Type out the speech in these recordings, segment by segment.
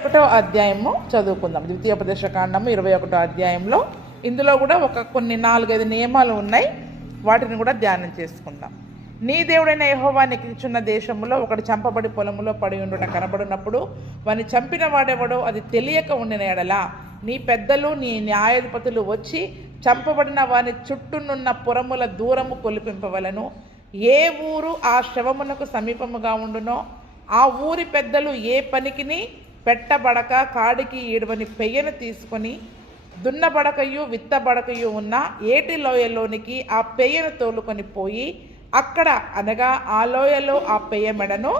ఒకటో అధ్యాయము చదువుకుందాం. ద్వితీయోపదేశకాండము 21వ అధ్యాయంలో ఇందులో కూడా కొన్ని 4-5 నియమాలు ఉన్నాయి. వాటిని కూడా ధ్యానం చేసుకుందాం. నీ దేవుడైన యెహోవా నీకు ఇచ్చున్న దేశంలో ఒకడు చంపబడి పొలములో పడి ఉండుట కనబడినప్పుడు వాని చంపిన వాడెవడో అది తెలియక ఉండిన ఎడల నీ పెద్దలు నీ న్యాయాధిపతులు వచ్చి చంపబడిన వాని చుట్టూనున్న పురముల దూరము కొలిపింపవలను. ఏ ఊరు ఆ శవమునకు సమీపముగా ఉండునో ఆ ఊరి పెద్దలు ఏ పనికిని పెట్టబడక కాడికి ఈడవని పెయ్యను తీసుకొని దున్నబడకయు విత్తబడకయు ఉన్న ఏటి లోయలోనికి ఆ పెయ్యను తోలుకొని పోయి అక్కడ అనగా ఆ లోయలో ఆ పెయ్య మెడను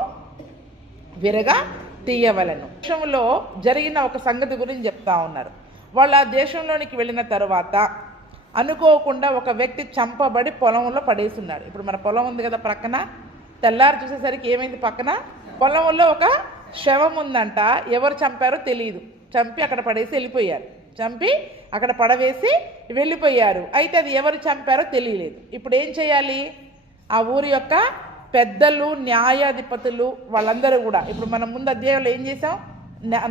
విరగా తీయవలను. దేశంలో జరిగిన ఒక సంగతి గురించి చెప్తా ఉన్నారు. వాళ్ళు ఆ దేశంలోనికి వెళ్ళిన తర్వాత అనుకోకుండా ఒక వ్యక్తి చంపబడి పొలంలో పడేస్తున్నాడు. ఇప్పుడు మన పొలం ఉంది కదా ప్రక్కన, తెల్లారి చూసేసరికి ఏమైంది, పక్కన పొలంలో ఒక శవం ఉందంట. ఎవరు చంపారో తెలియదు. చంపి అక్కడ పడేసి వెళ్ళిపోయారు. చంపి అక్కడ పడవేసి వెళ్ళిపోయారు. అయితే అది ఎవరు చంపారో తెలియలేదు. ఇప్పుడు ఏం చేయాలి? ఆ ఊరి యొక్క పెద్దలు న్యాయాధిపతులు వాళ్ళందరూ కూడా, ఇప్పుడు మనం ముందు అధ్యాయంలో ఏం చేసాం,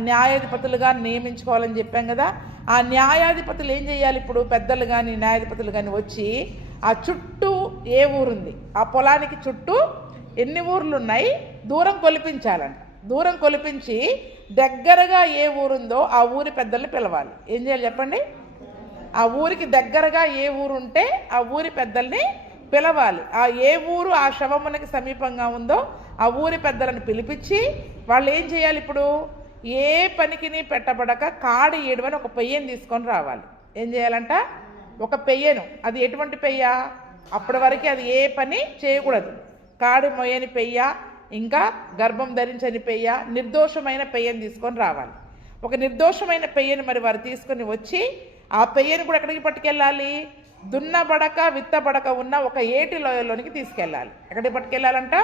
న్యాయాధిపతులుగా నియమించుకోవాలని చెప్పాం కదా. ఆ న్యాయాధిపతులు ఏం చేయాలి? ఇప్పుడు పెద్దలు కానీ న్యాయాధిపతులు కానీ వచ్చి ఆ చుట్టూ ఏ ఊరుంది, ఆ పొలానికి చుట్టూ ఎన్ని ఊర్లు ఉన్నాయి దూరం కొలిపించాలంట. దూరం కొలిపించి దగ్గరగా ఏ ఊరుందో ఆ ఊరి పెద్దల్ని పిలవాలి. ఏం చేయాలి చెప్పండి? ఆ ఊరికి దగ్గరగా ఏ ఊరు ఉంటే ఆ ఊరి పెద్దల్ని పిలవాలి. ఆ ఏ ఊరు ఆ శవమునకి సమీపంగా ఉందో ఆ ఊరి పెద్దలను పిలిపించి వాళ్ళు ఏం చేయాలి? ఇప్పుడు ఏ పనికిని పెట్టబడక కాడి ఏడువని ఒక పెయ్యను తీసుకొని రావాలి. ఏం చేయాలంట? ఒక పెయ్యను. అది ఎటువంటి పెయ్య? అప్పటి వరకు అది ఏ పని చేయకూడదు. కాడి మొయ్యని పెయ్య, ఇంకా గర్భం ధరించని పెయ్య, నిర్దోషమైన పెయ్యను తీసుకొని రావాలి. ఒక నిర్దోషమైన పెయ్యను మరి వారు తీసుకొని వచ్చి ఆ పెయ్యను కూడా ఎక్కడికి పట్టుకెళ్ళాలి? దున్నబడక విత్తబడక ఉన్న ఒక ఏటి లోయలోనికి తీసుకెళ్ళాలి. ఎక్కడికి పట్టుకెళ్ళాలంట?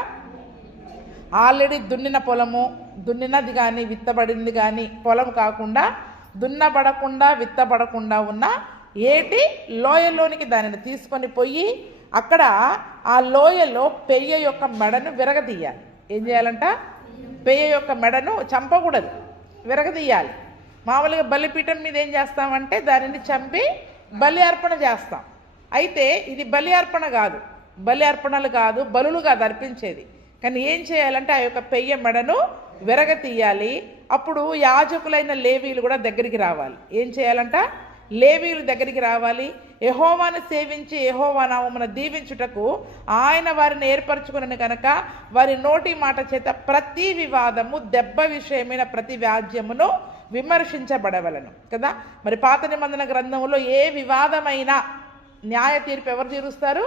ఆల్రెడీ దున్నిన పొలము, దున్నినది కానీ విత్తబడింది కానీ పొలం కాకుండా దున్నబడకుండా విత్తబడకుండా ఉన్న ఏటి లోయలోనికి దానిని తీసుకొని పోయి అక్కడ ఆ లోయలో పెయ్య యొక్క మెడను విరగదీయాలి. ఏం చేయాలంట? పెయ్య యొక్క మెడను చంపకూడదు, విరగదీయాలి. మామూలుగా బలిపీఠం మీద ఏం చేస్తామంటే దానిని చంపి బలి అర్పణ చేస్తాం. అయితే ఇది బలి అర్పణ కాదు, బలి అర్పణలు కాదు, బలులు కాదు అర్పించేది. కానీ ఏం చేయాలంటే ఆ యొక్క పెయ్య మెడను విరగతీయాలి. అప్పుడు యాజకులైన లేవీలు కూడా దగ్గరికి రావాలి. ఏం చేయాలంట? లేవీయులు దగ్గరికి రావాలి. యెహోవాను సేవించి యెహోవా నామమున దీవించుటకు ఆయన వారిని ఏర్పరచుకుని కనుక వారి నోటి మాట చేత ప్రతి వివాదము దెబ్బ విషయమైన ప్రతి వ్యాజ్యమును విమర్శించబడవలను కదా. మరి పాత నిబంధన గ్రంథంలో ఏ వివాదమైన న్యాయ తీర్పు ఎవరు తీరుస్తారు?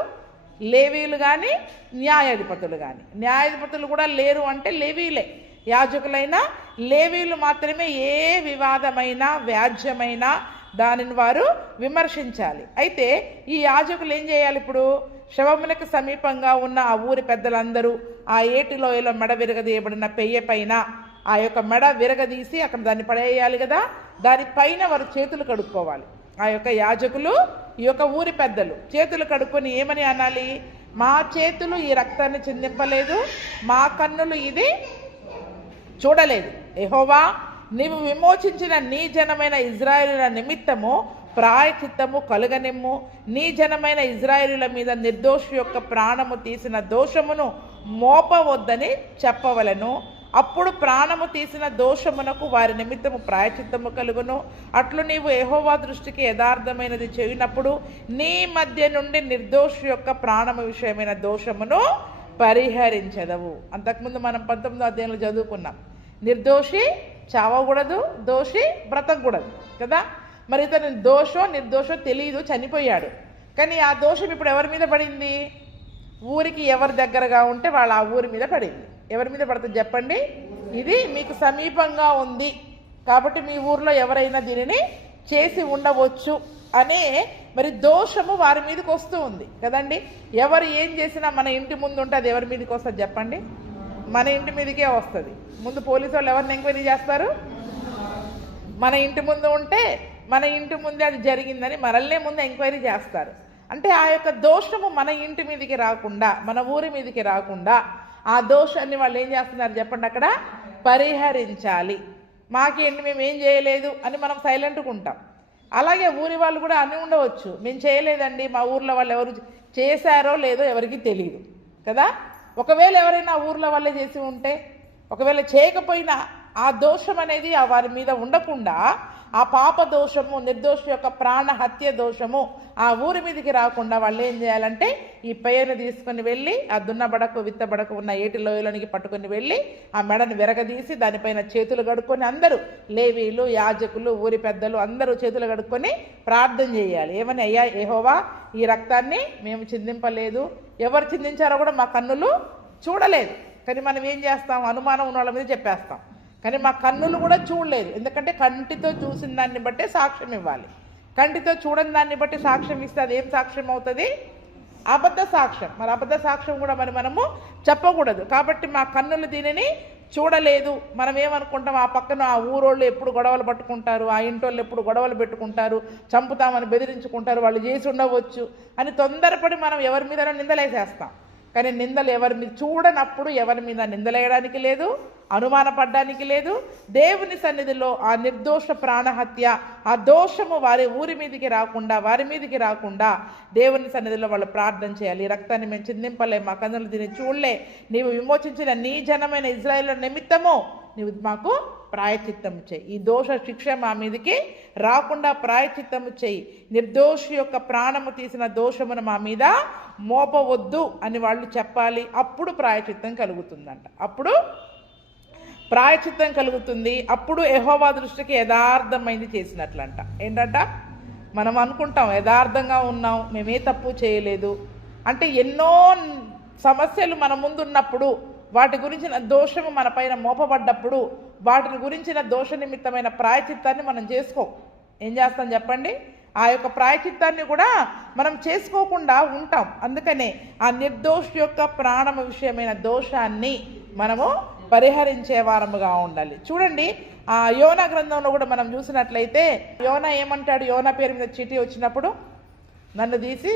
లేవీయులు కానీ న్యాయాధిపతులు కానీ. న్యాయాధిపతులు కూడా లేరు అంటే లేవీయులే. యాజకులైన లేవీయులు మాత్రమే ఏ వివాదమైన వ్యాజ్యమైన దానిని వారు విమర్శించాలి. అయితే ఈ యాజకులు ఏం చేయాలి? ఇప్పుడు శవమునకు సమీపంగా ఉన్న ఆ ఊరి పెద్దలందరూ ఆ ఏటి లోయలో మెడ విరగదీయబడిన పెయ్య పైన ఆ యొక్క మెడ విరగదీసి అక్కడ దాన్ని పడేయాలి కదా. దానిపైన వారు చేతులు కడుక్కోవాలి. ఆ యొక్క యాజకులు, ఈ యొక్క ఊరి పెద్దలు చేతులు కడుక్కొని ఏమని అనాలి? మా చేతులు ఈ రక్తాన్ని చిందింపలేదు, మా కన్నులు ఇది చూడలేదు. యెహోవా, నీవు విమోచించిన నీ జనమైన ఇజ్రాయేలుల నిమిత్తము ప్రాయచిత్తము కలుగనిమ్ము. నీ జనమైన ఇజ్రాయేలుల మీద నిర్దోషి యొక్క ప్రాణము తీసిన దోషమును మోపవద్దని చెప్పవలను. అప్పుడు ప్రాణము తీసిన దోషమునకు వారి నిమిత్తము ప్రాయచిత్తము కలుగును. అట్లు నీవు యెహోవా దృష్టికి యథార్థమైనది చేయునప్పుడు నీ మధ్య నుండి నిర్దోషి యొక్క ప్రాణము విషయమైన దోషమును పరిహరించదవు. అంతకుముందు మనం 19వ అధ్యాయంలో చదువుకున్నాం. నిర్దోషి చావకూడదు, దోషి బ్రతకూడదు కదా. మరి ఇతను దోషో నిర్దోషో తెలియదు, చనిపోయాడు. కానీ ఆ దోషం ఇప్పుడు ఎవరి మీద పడింది? ఊరికి ఎవరి దగ్గరగా ఉంటే వాళ్ళ ఆ ఊరి మీద పడింది. ఎవరి మీద పడుతుంది చెప్పండి? ఇది మీకు సమీపంగా ఉంది కాబట్టి మీ ఊర్లో ఎవరైనా దీనిని చేసి ఉండవచ్చు అనే మరి దోషము వారి మీదకి వస్తూ ఉంది కదండి. ఎవరు ఏం చేసినా మన ఇంటి ముందు ఉంటే అది ఎవరి మీదకి వస్తుంది చెప్పండి? మన ఇంటి మీదకే వస్తుంది. ముందు పోలీసు వాళ్ళు ఎవరిని ఎంక్వైరీ చేస్తారు? మన ఇంటి ముందు ఉంటే మన ఇంటి ముందే అది జరిగిందని మనల్నే ముందు ఎంక్వైరీ చేస్తారు. అంటే ఆ యొక్క దోషము మన ఇంటి మీదకి రాకుండా, మన ఊరి మీదకి రాకుండా ఆ దోషాన్ని వాళ్ళు ఏం చేస్తున్నారు చెప్పండి? అక్కడ పరిహరించాలి. మాకేంటి మేము ఏం చేయలేదు అని మనం సైలెంట్గా ఉంటాం. అలాగే ఊరి వాళ్ళు కూడా అని ఉండవచ్చు, మేము చేయలేదండి, మా ఊర్లో వాళ్ళు ఎవరు చేశారో లేదో ఎవరికి తెలియదు కదా. ఒకవేళ ఎవరైనా ఊర్లో వాళ్ళే చేసి ఉంటే, ఒకవేళ చేయకపోయినా ఆ దోషం అనేది వారి మీద ఉండకుండా, ఆ పాప దోషము, నిర్దోషి యొక్క ప్రాణహత్య దోషము ఆ ఊరి మీదకి రాకుండా వాళ్ళు ఏం చేయాలంటే ఈ పేరును తీసుకొని వెళ్ళి ఆ దున్నబడకు విత్తబడకు ఉన్న ఏటి లోయలోనికి పట్టుకొని వెళ్ళి ఆ మెడను విరగదీసి దానిపైన చేతులు కడుక్కొని అందరూ లేవీలు, యాజకులు, ఊరి పెద్దలు అందరూ చేతులు కడుక్కొని ప్రార్థన చేయాలి. ఏమని? అయ్యా యెహోవా, ఈ రక్తాన్ని మేము చిందింపలేదు, ఎవరు చిందించారో కూడా మా కన్నులు చూడలేదు. కానీ మనం ఏం చేస్తాం? అనుమానం ఉన్న వాళ్ళ మీద చెప్పేస్తాం. కానీ మా కన్నులు కూడా చూడలేదు. ఎందుకంటే కంటితో చూసిన దాన్ని బట్టే సాక్ష్యం ఇవ్వాలి. కంటితో చూడని దాన్ని బట్టి సాక్ష్యం ఇస్తే అది ఏం సాక్ష్యం అవుతుంది? అబద్ధ సాక్ష్యం. మరి అబద్ధ సాక్ష్యం కూడా మనము చెప్పకూడదు. కాబట్టి మా కన్నులు దీనిని చూడలేదు. మనం ఏమనుకుంటాం? ఆ పక్కన ఆ ఊరోళ్ళు ఎప్పుడు గొడవలు పట్టుకుంటారు, ఆ ఇంటోళ్ళు ఎప్పుడు గొడవలు పెట్టుకుంటారు, చంపుతామని బెదిరించుకుంటారు, వాళ్ళు చేసి ఉండవచ్చు అని తొందరపడి మనం ఎవరి మీద నిందలేసేస్తాం. కానీ నిందలు ఎవరి మీద చూడనప్పుడు ఎవరి మీద నిందలేయడానికి లేదు, అనుమానపడడానికి లేదు. దేవుని సన్నిధిలో ఆ నిర్దోష ప్రాణహత్య, ఆ దోషము వారి ఊరి మీదకి రాకుండా, వారి మీదకి రాకుండా దేవుని సన్నిధిలో వాళ్ళు ప్రార్థన చేయాలి. ఈ రక్తాన్ని మేము చిందింపలే, మా కన్నులు దీన్ని చూడలే, నీవు విమోచించిన నీ జనమైన ఇజ్రాయేలు నిమిత్తము నీవు మాకు ప్రాయచిత్తము చేయి, ఈ దోష శిక్ష మా మీదకి రాకుండా ప్రాయచిత్తము చేయి, నిర్దోషి యొక్క ప్రాణము తీసిన దోషమును మా మీద మోపవద్దు అని వాళ్ళు చెప్పాలి. అప్పుడు ప్రాయచిత్తం కలుగుతుందంట. అప్పుడు ప్రాయచిత్తం కలుగుతుంది. అప్పుడు యెహోవా దృష్టికి యథార్థమైంది చేసినట్లంట. ఏంటంట? మనం అనుకుంటాం యథార్థంగా ఉన్నాం, మేమే తప్పు చేయలేదు అంటే, ఎన్నో సమస్యలు మన ముందున్నప్పుడు, వాటి గురించిన దోషము మన పైన మోపబడ్డప్పుడు, వాటిని గురించిన దోష నిమిత్తమైన ప్రాయచిత్తాన్ని మనం చేసుకోం. ఏం చేస్తాం చెప్పండి? ఆ యొక్క ప్రాయచిత్తాన్ని కూడా మనం చేసుకోకుండా ఉంటాం. అందుకనే ఆ నిర్దోషి యొక్క ప్రాణము విషయమైన దోషాన్ని మనము పరిహరించే వారముగా ఉండాలి. చూడండి, ఆ యోనా గ్రంథంలో కూడా మనం చూసినట్లయితే యోనా ఏమంటాడు? యోనా పేరు మీద చీటీ వచ్చినప్పుడు నన్ను తీసి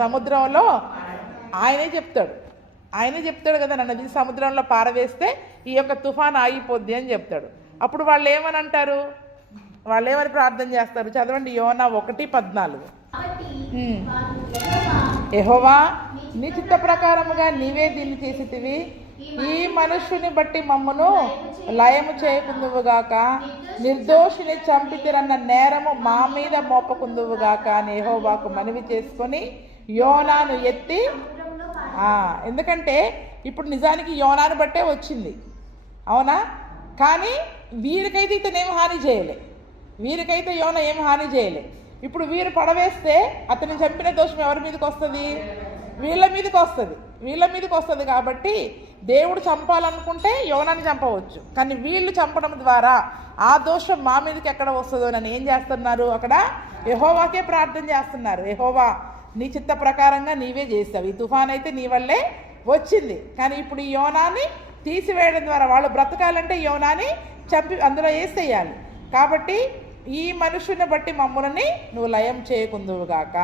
సముద్రంలో, ఆయనే చెప్తాడు కదా, నన్ను తీసి సముద్రంలో పారవేస్తే ఈ యొక్క తుఫాన్ ఆగిపోద్ది అని చెప్తాడు. అప్పుడు వాళ్ళు ఏమని అంటారు? వాళ్ళు ఏమని ప్రార్థన చేస్తారు? చదవండి, యోనా 1:14. యెహోవా, నీ చిత్త ప్రకారముగా నీవే దీన్ని చేసితివి, ఈ మనుష్యుని బట్టి మమ్మను లయము చేయకుందువుగాక, నిర్దోషిని చంపితిరన్న నేరము మా మీద మోపకుందువుగాక అని యెహోవాకు మనవి చేసుకొని యోనాను ఎత్తి, ఎందుకంటే ఇప్పుడు నిజానికి యోనాను బట్టే వచ్చింది, అవునా? కానీ వీరికైతే ఇతనేం హాని చేయలే, వీరికైతే యోనా ఏం హాని చేయలే. ఇప్పుడు వీరు పడవేస్తే అతన్ని చంపిన దోషం ఎవరి మీదకి వస్తుంది? వీళ్ళ మీదకి వస్తుంది. కాబట్టి దేవుడు చంపాలనుకుంటే యోనాని చంపవచ్చు, కానీ వీళ్ళు చంపడం ద్వారా ఆ దోషం మా మీదకి ఎక్కడ వస్తుందో అని ఏం చేస్తున్నారు? అక్కడ యెహోవాకే ప్రార్థన చేస్తున్నారు. యెహోవా, నీ చిత్త ప్రకారంగా నీవే చేస్తావు, ఈ తుఫాన్ అయితే నీ వల్లే వచ్చింది, కానీ ఇప్పుడు ఈ యోనాని తీసివేయడం ద్వారా వాళ్ళు బ్రతకాలంటే యోనాని చంపి అందులో వేసేయాలి. కాబట్టి ఈ మనుషుని బట్టి మమ్ములని నువ్వు లయం చేయకుందువుగాక,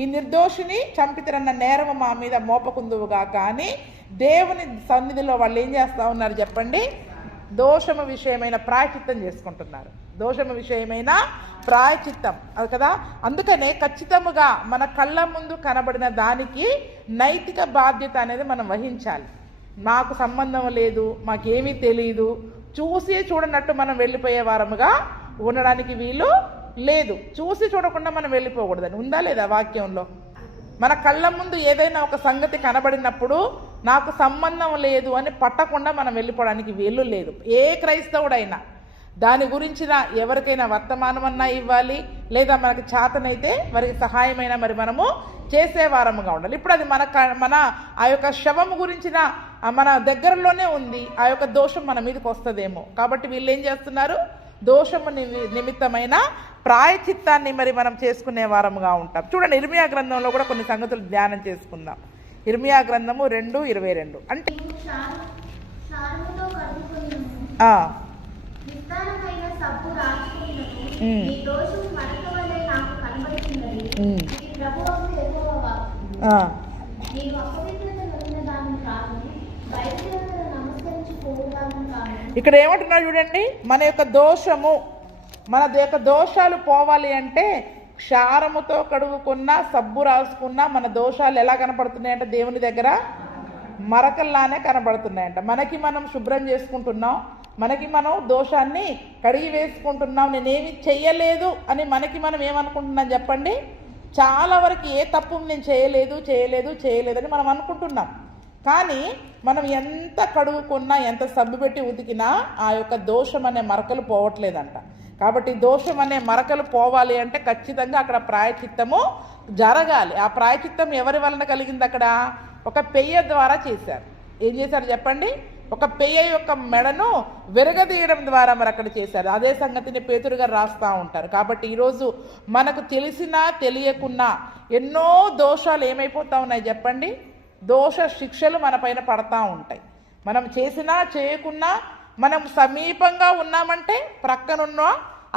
ఈ నిర్దోషిని చంపితరన్న నేరము మా మీద మోపకుందువుగాక అని దేవుని సన్నిధిలో వాళ్ళు ఏం చేస్తూ ఉన్నారు చెప్పండి? దోషము విషయమైన ప్రాయచిత్తం చేసుకుంటున్నారు. దోషము విషయమైన ప్రాయచిత్తం అది కదా. అందుకనే ఖచ్చితముగా మన కళ్ళ ముందు కనబడిన దానికి నైతిక బాధ్యత అనేది మనం వహించాలి. మాకు సంబంధం లేదు, మాకేమీ తెలియదు, చూసి చూడనట్టు మనం వెళ్ళిపోయే వారముగా ఉండడానికి వీలు లేదు. చూసి చూడకుండా మనం వెళ్ళిపోకూడదని ఉందా లేదా వాక్యంలో? మన కళ్ళ ముందు ఏదైనా ఒక సంగతి కనబడినప్పుడు నాకు సంబంధం లేదు అని పట్టకుండా మనం వెళ్ళిపోవడానికి వీలు లేదు. ఏ క్రైస్తవుడైనా దాని గురించిన ఎవరికైనా వర్తమానమన్నా ఇవ్వాలి, లేదా మనకి చేతనైతే వారికి సహాయమైనా మరి మనము చేసేవారముగా ఉండాలి. ఇప్పుడు అది మన ఆ యొక్క శవము గురించిన మన దగ్గరలోనే ఉంది, ఆ యొక్క దోషం మన మీదకి వస్తుందేమో. కాబట్టి వీళ్ళు ఏం చేస్తున్నారు? దోషము నిమిత్తమైన ప్రాయచిత్తాన్ని మరి మనం చేసుకునే వారముగా ఉంటాం. చూడండి, ఇర్మియా గ్రంథంలో కూడా కొన్ని సంగతులు ధ్యానం చేసుకుందాం. ఇర్మియా గ్రంథము 2:22 అంటే ఇక్కడ ఏమంటున్నాడు చూడండి, మన యొక్క దోషము, మన యొక్క దోషాలు పోవాలి అంటే క్షారముతో కడుగుకున్నా, సబ్బు రాసుకున్నా మన దోషాలు ఎలా కనపడుతున్నాయంటే దేవుని దగ్గర మరకల్లానే కనబడుతున్నాయంట. మనకి మనం శుభ్రం చేసుకుంటున్నాం, మనకి మనం దోషాన్ని కడిగి వేసుకుంటున్నాం, నేనేమి చెయ్యలేదు అని మనకి మనం ఏమనుకుంటున్నాం చెప్పండి? చాలా వరకు ఏ తప్పు నేను చేయలేదని మనం అనుకుంటున్నాం. కానీ మనం ఎంత కడుగుకున్నా, ఎంత సబ్బు పెట్టి ఉతికినా ఆ యొక్క దోషం అనే మరకలు పోవట్లేదంట. కాబట్టి దోషం అనే మరకలు పోవాలి అంటే ఖచ్చితంగా అక్కడ ప్రాయచిత్తము జరగాలి. ఆ ప్రాయచిత్తం ఎవరి వలన కలిగింది? అక్కడ ఒక పెయ్య ద్వారా చేశారు. ఏం చేశారు చెప్పండి? ఒక పెయ్య యొక్క మెడను విరగదీయడం ద్వారా మరి అక్కడ చేశారు. అదే సంగతిని పేతురు గారు రాస్తూ ఉంటారు. కాబట్టి ఈరోజు మనకు తెలిసినా తెలియకున్నా ఎన్నో దోషాలు ఏమైపోతూ ఉన్నాయి చెప్పండి? దోష శిక్షలు మన పైన పడతా ఉంటాయి. మనం చేసినా చేయకున్నా, మనం సమీపంగా ఉన్నామంటే ప్రక్కనున్నా,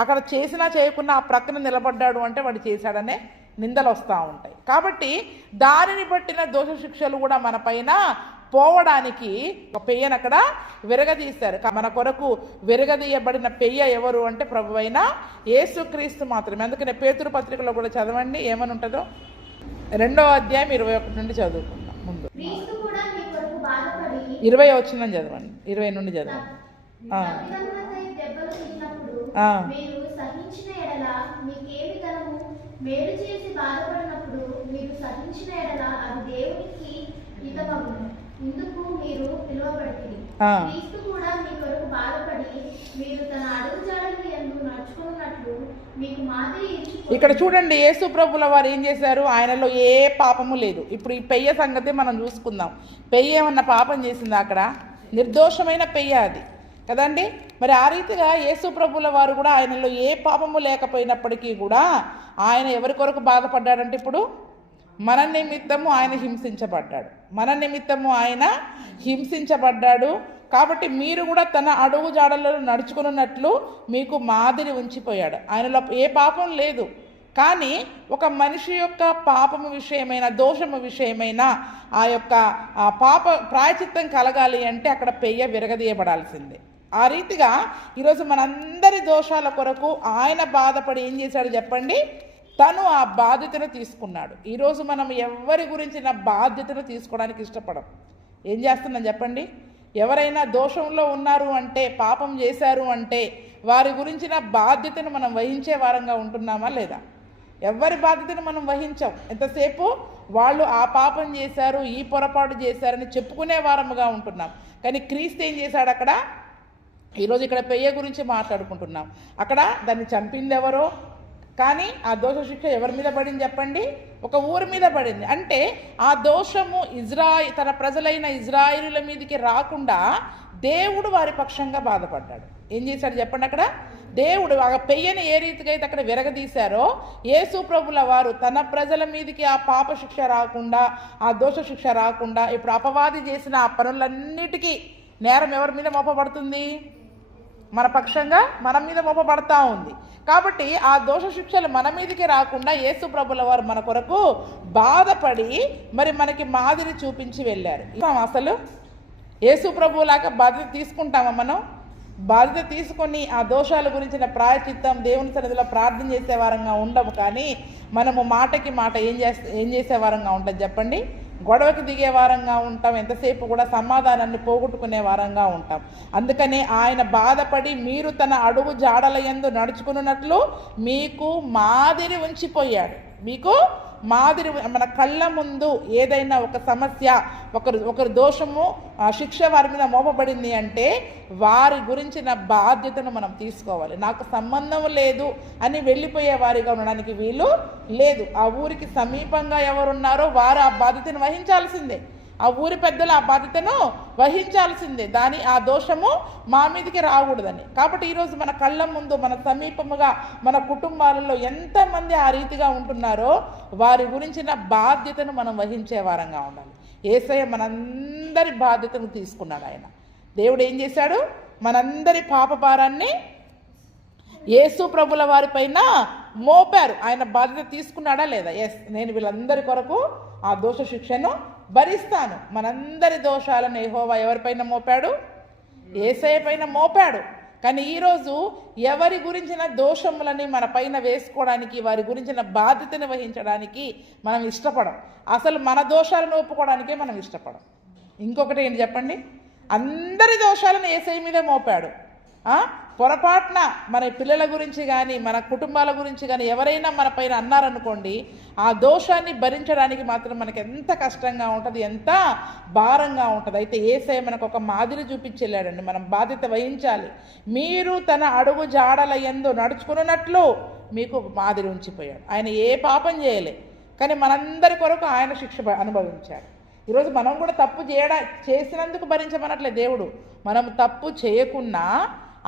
అక్కడ చేసినా చేయకున్నా ఆ ప్రక్కన నిలబడ్డాడు అంటే వాడు చేశాడనే నిందలు వస్తూ ఉంటాయి. కాబట్టి దానిని బట్టిన దోష శిక్షలు కూడా మన పైన పోవడానికి ఒక పెయ్యను అక్కడ విరగదీశారు. మన కొరకు విరగదీయబడిన పెయ్య ఎవరు అంటే ప్రభువైన యేసుక్రీస్తు మాత్రమే. అందుకనే పేతురు పత్రికలో కూడా చదవండి, ఏమని ఉంటుందో 2వ అధ్యాయం 21 నుండి చదువుకుందాం. ముందు 20 వచ్చిందని చదవండి, 20 నుండి చదవండి. మేలు చేసి బాధపడినప్పుడు మీరు సహించిన ఎడల అది దేవునికి హితమగును. ఇందుకు మీరు పిలువబడితిరి. క్రీస్తు కూడా మీ కొరకు బాధపడి మీరు తన అడుగుజాడల యందు నడుచుకున్నట్లు మీకు మాదిరి ఇచ్చి. ఇక్కడ చూడండి, యేసు ప్రభుల వారు ఏం చేశారు? ఆయనలో ఏ పాపము లేదు. ఇప్పుడు ఈ పెయ్య సంగతి మనం చూసుకుందాం. పెయ్య ఏమన్నా పాపం చేసిందా? అక్కడ నిర్దోషమైన పెయ్య అది కదండి. మరి ఆ రీతిగా యేసు ప్రభుల వారు కూడా ఆయనలో ఏ పాపము లేకపోయినప్పటికీ కూడా ఆయన ఎవరి కొరకు బాధపడ్డాడంటే ఇప్పుడు మన నిమిత్తము ఆయన హింసించబడ్డాడు. కాబట్టి మీరు కూడా తన అడుగు జాడలలో నడుచుకున్నట్లు మీకు మాదిరి ఉంచిపోయాడు. ఆయనలో ఏ పాపం లేదు. కానీ ఒక మనిషి యొక్క పాపము విషయమైన, దోషము విషయమైన ఆ యొక్క పాప ప్రాయచిత్తం కలగాలి అంటే అక్కడ పెయ్య విరగదీయబడాల్సిందే. ఆ రీతిగా ఈరోజు మనందరి దోషాల కొరకు ఆయన బాధపడి ఏం చేశాడు చెప్పండి? తను ఆ బాధ్యతను తీసుకున్నాడు. ఈరోజు మనం ఎవరి గురించిన బాధ్యతను తీసుకోవడానికి ఇష్టపడం. ఏం చేస్తున్నాం చెప్పండి? ఎవరైనా దోషంలో ఉన్నారు అంటే, పాపం చేశారు అంటే వారి గురించిన బాధ్యతను మనం వహించే వారంగా ఉంటున్నామా లేదా? ఎవరి బాధ్యతను మనం వహించాం. ఎంతసేపు వాళ్ళు ఆ పాపం చేశారు, ఈ పొరపాటు చేశారని చెప్పుకునే వారముగా ఉంటున్నాం. కానీ క్రీస్తు ఏం చేశాడు? అక్కడ ఈరోజు ఇక్కడ పెయ్య గురించి మాట్లాడుకుంటున్నాం. అక్కడ దాన్ని చంపింది ఎవరో, కానీ ఆ దోష శిక్ష ఎవరి మీద పడింది చెప్పండి? ఒక ఊరి మీద పడింది. అంటే ఆ దోషము తన ప్రజలైన ఇజ్రాయిలుల మీదకి రాకుండా దేవుడు వారి పక్షంగా బాధపడ్డాడు. ఏం చేశాడు చెప్పండి? అక్కడ దేవుడు ఆ పెయ్యని ఏ రీతిగా అయితే అక్కడ విరగదీశారో, యేసు ప్రభుల వారు తన ప్రజల మీదకి ఆ పాప శిక్ష రాకుండా, ఆ దోష శిక్ష రాకుండా, ఇప్పుడు అపవాది చేసిన ఆ పనులన్నిటికీ నేరం ఎవరి మీద మోపబడుతుంది? మన పక్షంగా మన మీద మోపబడతా ఉంది. కాబట్టి ఆ దోష శిక్షలు మన మీదకి రాకుండా యేసు ప్రభుల వారు మన కొరకు బాధపడి మరి మనకి మాదిరి చూపించి వెళ్ళారు. అసలు యేసు ప్రభువులాగా బాధ్యత తీసుకుంటామా? మనం బాధ్యత తీసుకొని ఆ దోషాల గురించిన ప్రాయచిత్తం దేవుని సన్నిధిలో ప్రార్థన చేసే వారంగా ఉండము. కానీ మనము మాటకి మాట ఏం చేసే వారంగా ఉంటుంది చెప్పండి? గొడవకి దిగే వారంగా ఉంటాం. ఎంతసేపు కూడా సమాధానాన్ని పోగొట్టుకునే వారంగా ఉంటాం. అందుకనే ఆయన బాధపడి మీరు తన అడుగు జాడల యందు నడుచుకున్నట్లు మీకు మాదిరి ఉంచిపోయాడు. మీకు మాదిరి, మన కళ్ళ ముందు ఏదైనా ఒక సమస్య, ఒకరి దోషము, శిక్ష వారి మీద మోపబడింది అంటే వారి గురించిన బాధ్యతను మనం తీసుకోవాలి. నాకు సంబంధం లేదు అని వెళ్ళిపోయే వారిగా ఉండడానికి వీలు లేదు. ఆ ఊరికి సమీపంగా ఎవరున్నారో వారు ఆ బాధ్యతను వహించాల్సిందే. ఆ ఊరి పెద్దలు ఆ బాధ్యతను వహించాల్సిందే. ఆ దోషము మా మీదకి రాకూడదని. కాబట్టి ఈరోజు మన కళ్ళ ముందు, మన సమీపముగా, మన కుటుంబాలలో ఎంతమంది ఆ రీతిగా ఉంటున్నారో వారి గురించిన బాధ్యతను మనం వహించే వారంగా ఉండాలి. యేసయ్య మనందరి బాధ్యతను తీసుకున్నాడు. ఆయన దేవుడు ఏం చేశాడు? మనందరి పాప భారాన్ని యేసు ప్రభుల వారి పైన మోపారు. ఆయన బాధ్యత తీసుకున్నాడా లేదా? ఎస్, నేను వీళ్ళందరి కొరకు ఆ దోష శిక్షను భరిస్తాను. మనందరి దోషాలను యెహోవా ఎవరిపైన మోపాడు? యేసయ్య పైన మోపాడు. కానీ ఈరోజు ఎవరి గురించిన దోషములని మన పైన వేసుకోవడానికి, వారి గురించిన బాధ్యతను వహించడానికి మనం ఇష్టపడం. అసలు మన దోషాలను ఒప్పుకోవడానికే మనం ఇష్టపడం. ఇంకొకటి ఏంటి చెప్పండి, అందరి దోషాలను యేసయ్య మీదే మోపాడు. పొరపాటున మన పిల్లల గురించి కానీ మన కుటుంబాల గురించి కానీ ఎవరైనా మన పైన అన్నారనుకోండి, ఆ దోషాన్ని భరించడానికి మాత్రం మనకి ఎంత కష్టంగా ఉంటుంది, ఎంత భారంగా ఉంటుంది. అయితే యేసయ్య మనకు ఒక మాదిరి చూపించెళ్ళాడండి. మనం బాధ్యత వహించాలి. మీరు తన అడుగు జాడల యందు నడుచుకున్నట్లు మీకు మాదిరి ఉంచిపోయాడు. ఆయన ఏ పాపం చేయలే, కానీ మనందరి కొరకు ఆయన శిక్ష అనుభవించాడు. ఈరోజు మనం కూడా తప్పు చేసినందుకు భరించమనట్లే దేవుడు. మనం తప్పు చేయకున్నా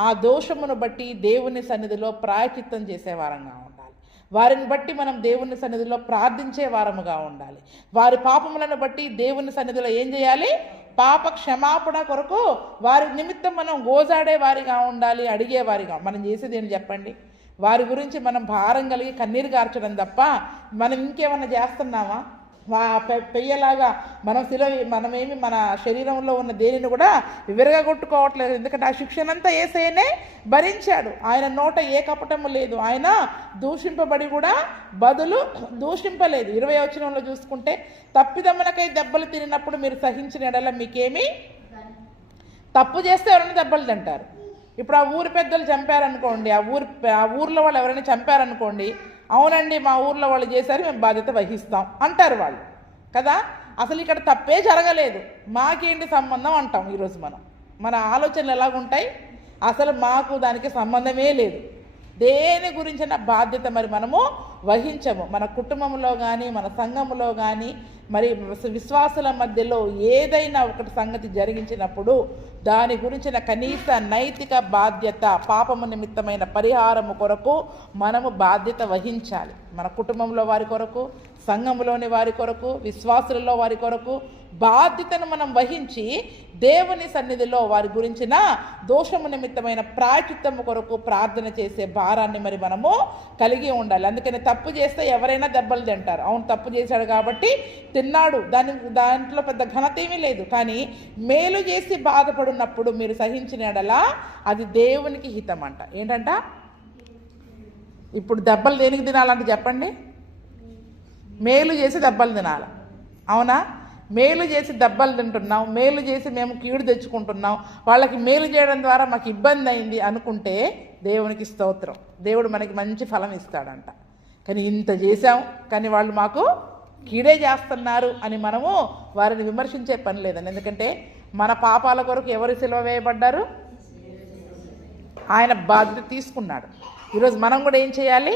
ఆ దోషమును బట్టి దేవుని సన్నిధిలో ప్రాయచిత్తం చేసేవారంగా ఉండాలి. వారిని బట్టి మనం దేవుని సన్నిధిలో ప్రార్థించే వారముగా ఉండాలి. వారి పాపములను బట్టి దేవుని సన్నిధిలో ఏం చేయాలి, పాప క్షమాపణ కొరకు వారి నిమిత్తం మనం గోజాడే వారిగా ఉండాలి, అడిగేవారిగా. మనం చేసేది ఏంటి చెప్పండి, వారి గురించి మనం భారం కలిగి కన్నీరు కార్చడం తప్ప మనం ఇంకేమన్నా చేస్తున్నామా? పెయ్యలాగా మనమేమి మన శరీరంలో ఉన్న దేనిని కూడా విరగగొట్టుకోవట్లేదు. ఎందుకంటే ఆ శిక్షనంతా యేసయ్యనే భరించాడు. ఆయన నోట ఏ కపటము లేదు. ఆయన దూషింపబడి కూడా బదులు దూషింపలేదు. 20వ వచనంలో చూసుకుంటే, తప్పిదమ్మనకై దెబ్బలు తిరిగినప్పుడు మీరు సహించిన ఎడల మీకేమి, తప్పు చేస్తే ఎవరైనా దెబ్బలు తింటారు. ఇప్పుడు ఆ ఊరి పెద్దలు చంపారనుకోండి, ఆ ఊర్లో వాళ్ళు ఎవరైనా చంపారనుకోండి, అవునండి మా ఊర్లో వాళ్ళు చేశారు, మేము బాధ్యత వహిస్తాం అంటారు వాళ్ళు కదా. అసలు ఇక్కడ తప్పే జరగలేదు, మాకేంటి సంబంధం అంటాం. ఈరోజు మన ఆలోచనలు ఎలాగుంటాయి, అసలు మాకు దానికి సంబంధమే లేదు. దేని గురించిన బాధ్యత మరి మనము వహించము. మన కుటుంబంలో కానీ మన సంఘంలో కానీ మరి విశ్వాసుల మధ్యలో ఏదైనా ఒకటి సంగతి జరిగించినప్పుడు దాని గురించిన కనీస నైతిక బాధ్యత, పాపము నిమిత్తమైన పరిహారము కొరకు మనము బాధ్యత వహించాలి. మన కుటుంబంలో వారి కొరకు, సంఘంలోని వారి కొరకు, విశ్వాసులలో వారి కొరకు బాధ్యతను మనం వహించి దేవుని సన్నిధిలో వారి గురించిన దోషము నిమిత్తమైన ప్రాయచిత్తము కొరకు ప్రార్థన చేసే భారాన్ని మరి మనము కలిగి ఉండాలి. అందుకని తప్పు చేస్తే ఎవరైనా దెబ్బలు తింటారు. అవును తప్పు చేశాడు కాబట్టి తిన్నాడు, దాంట్లో పెద్ద ఘనత ఏమీ లేదు. కానీ మేలు చేసి బాధపడినప్పుడు మీరు సహించిన ఎడలా అది దేవునికి హితం అంట. ఏంటంట, ఇప్పుడు దెబ్బలు దేనికి తినాలంటే చెప్పండి, మేలు చేసి దెబ్బలు తినాలి. అవునా? మేలు చేసి దెబ్బలు తింటున్నాం, మేలు చేసి మేము కీడు తెచ్చుకుంటున్నాం, వాళ్ళకి మేలు చేయడం ద్వారా మాకు ఇబ్బంది అయింది అనుకుంటే దేవునికి స్తోత్రం, దేవుడు మనకి మంచి ఫలం ఇస్తాడంట. కానీ ఇంత చేశాం కానీ వాళ్ళు మాకు కీడే చేస్తున్నారు అని మనము వారిని విమర్శించే పని లేదండి. ఎందుకంటే మన పాపాల కొరకు ఎవరు సిలువ వేయబడ్డారు? ఆయన బాధ్యత తీసుకున్నాడు. ఈరోజు మనం కూడా ఏం చేయాలి,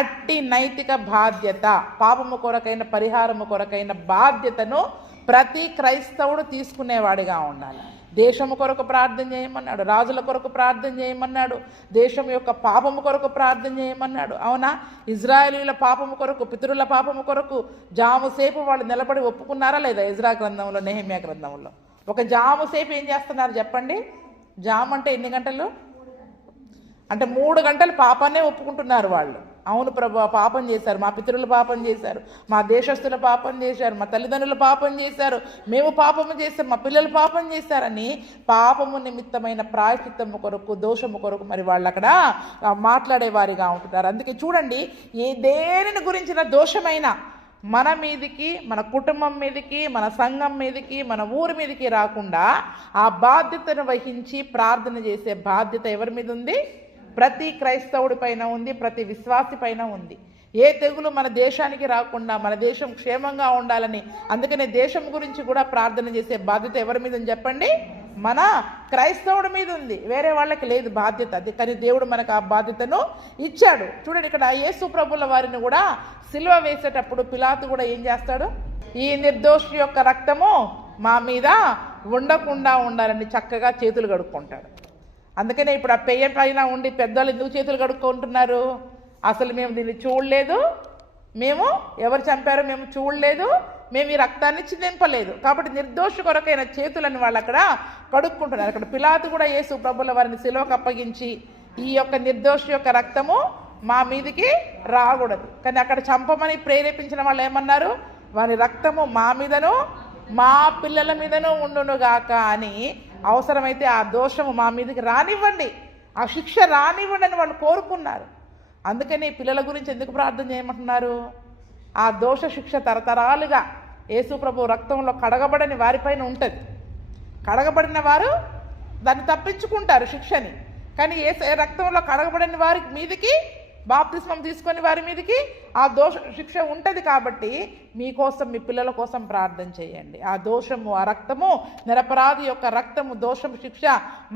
అట్టి నైతిక బాధ్యత, పాపము కొరకైన పరిహారము కొరకైన బాధ్యతను ప్రతి క్రైస్తవుడు తీసుకునేవాడిగా ఉండాలి. దేశము కొరకు ప్రార్థన చేయమన్నాడు, రాజుల కొరకు ప్రార్థన చేయమన్నాడు, దేశం యొక్క పాపము కొరకు ప్రార్థన చేయమన్నాడు. అవునా? ఇజ్రాయేలీల పాపము కొరకు, పితరుల పాపము కొరకు జాము సేపు వాళ్ళు నిలబడి ఒప్పుకున్నారా లేదా? ఇజ్రా గ్రంథంలో, నెహెమ్యా గ్రంథంలో ఒక జాము సేపు ఏం చేస్తున్నారు చెప్పండి? జాము అంటే ఎన్ని గంటలు అంటే 3 గంటలు పాపాన్నే ఒప్పుకుంటున్నారు వాళ్ళు. అవును ప్రభు, పాపం చేశారు, మా పితరులు పాపం చేశారు, మా దేశస్తుల పాపం చేశారు, మా తల్లిదండ్రులు పాపం చేశారు, మేము పాపము చేశాం, మా పిల్లలు పాపం చేశారని పాపము నిమిత్తమైన ప్రాయశ్చిత్తము కొరకు, దోషము కొరకు మరి వాళ్ళు అక్కడ మాట్లాడేవారిగా ఉంటున్నారు. అందుకే చూడండి, దేనిని గురించిన దోషమైనా మన మీదికి, మన కుటుంబం మీదికి, మన సంఘం మీదికి, మన ఊరి మీదికి రాకుండా ఆ బాధ్యతను వహించి ప్రార్థన చేసే బాధ్యత ఎవరి మీద ఉంది? ప్రతి క్రైస్తవుడి పైన ఉంది, ప్రతి విశ్వాసి పైన ఉంది. ఏ తెగులు మన దేశానికి రాకుండా మన దేశం క్షేమంగా ఉండాలని, అందుకనే దేశం గురించి కూడా ప్రార్థన చేసే బాధ్యత ఎవరి మీద ఉంది చెప్పండి? మన క్రైస్తవుడి మీద ఉంది, వేరే వాళ్ళకి లేదు బాధ్యత. అది కానీ దేవుడు మనకు ఆ బాధ్యతను ఇచ్చాడు. చూడండి, ఇక్కడ యేసు ప్రభుల వారిని కూడా సిలువ వేసేటప్పుడు పిలాతు కూడా ఏం చేస్తాడు? ఈ నిర్దోషి యొక్క రక్తము మా మీద ఉండకుండా ఉండాలని చక్కగా చేతులు కడుక్కుంటాడు. అందుకనే ఇప్పుడు ఆ పెయ్య పైన ఉండి పెద్దవాళ్ళు ఎందుకు చేతులు కడుక్కుంటున్నారు? అసలు మేము దీన్ని చూడలేదు, మేము ఎవరు చంపారో మేము చూడలేదు, మేము ఈ రక్తాన్ని చిందింపలేదు, కాబట్టి నిర్దోషి కొరకైన చేతులని వాళ్ళు అక్కడ కడుక్కుంటున్నారు. అక్కడ పిలాతు కూడా యేసు ప్రభుల వారిని సిలువకు అప్పగించి ఈ యొక్క నిర్దోషి యొక్క రక్తము మా మీదికి రాకూడదు, కానీ అక్కడ చంపమని ప్రేరేపించిన వాళ్ళు ఏమన్నారు? వారి రక్తము మా మీదను మా పిల్లల మీదను ఉండునుగాక అని అవసరమైతే ఆ దోషము మా మీదకి రానివ్వండి, ఆ శిక్ష రానివ్వండి అని వాళ్ళు కోరుకున్నారు. అందుకని పిల్లల గురించి ఎందుకు ప్రార్థన చేయమంటున్నారు? ఆ దోష శిక్ష తరతరాలుగా యేసు ప్రభు రక్తంలో కడగబడని వారిపైన ఉంటుంది. కడగబడిన వారు దాన్ని తప్పించుకుంటారు శిక్షని. కానీ రక్తంలో కడగబడని వారి మీదకి, బాప్తిస్మం తీసుకొని వారి మీదకి ఆ దోష శిక్ష ఉంటుంది. కాబట్టి మీకోసం, మీ పిల్లల కోసం ప్రార్థన చేయండి. ఆ దోషము, ఆ రక్తము, నిరపరాధి యొక్క రక్తము, దోషం శిక్ష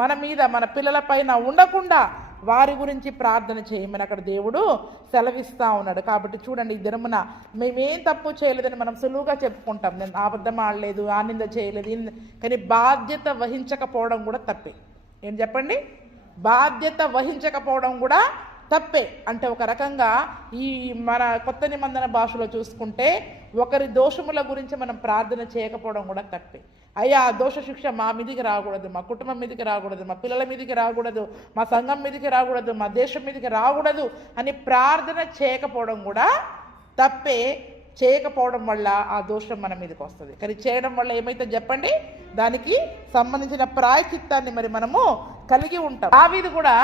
మన మీద, మన పిల్లల పైన ఉండకుండా వారి గురించి ప్రార్థన చేయమని అక్కడ దేవుడు సెలవిస్తూ ఉన్నాడు. కాబట్టి చూడండి, ఈ దినమున మేమేం తప్పు చేయలేదని మనం సులువుగా చెప్పుకుంటాం. నేను అబద్ధం ఆడలేదు, ఆనింద చేయలేదు, కానీ బాధ్యత వహించకపోవడం కూడా తప్పే. ఏం చెప్పండి? బాధ్యత వహించకపోవడం కూడా తప్పే. అంటే ఒక రకంగా ఈ మన కొత్త నిబంధన భాషలో చూసుకుంటే ఒకరి దోషముల గురించి మనం ప్రార్థన చేయకపోవడం కూడా తప్పే. అయ్యా, ఆ దోష శిక్ష మా మీదికి రాకూడదు, మా కుటుంబం మీదకి రాకూడదు, మా పిల్లల మీదకి రాకూడదు, మా సంఘం మీదకి రాకూడదు, మా దేశం మీదకి రాకూడదు అని ప్రార్థన చేయకపోవడం కూడా తప్పే. చేయకపోవడం వల్ల ఆ దోషం మన మీదకి వస్తుంది. కానీ చేయడం వల్ల ఏమైతే చెప్పండి, దానికి సంబంధించిన ప్రాయశ్చిత్తాన్ని మరి మనము కలిగి ఉంటాం. దావీదు కూడా